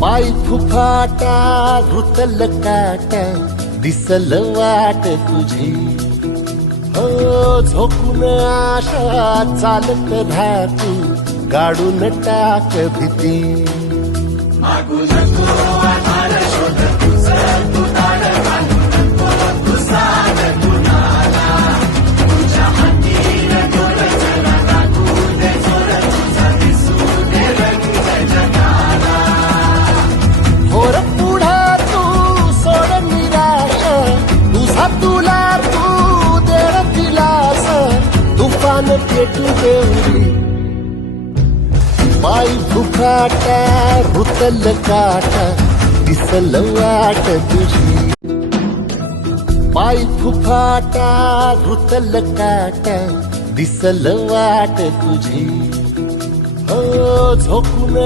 पाय फुफाटा रुतल काटा दिसल वाट तुझी हो झोपून आशा चालत धातू गाडून टाक भीती मागू नको आधार शोध तुझं तू ताड घालू नको तुझा गुणाला तुझ्या अंगीर डोर जरा लागू दे जोर तुझा दिसू दे रंग जगाला होर पुढा तू सोड निराश तुझा तुला तू दे दिलास तुफान पेटू देवरी पाय फुफाटा रुतल काटा दिसल वाट तुझी पाय फुफाटा रुतल काटा दिसल वाट तुझी हो झोपून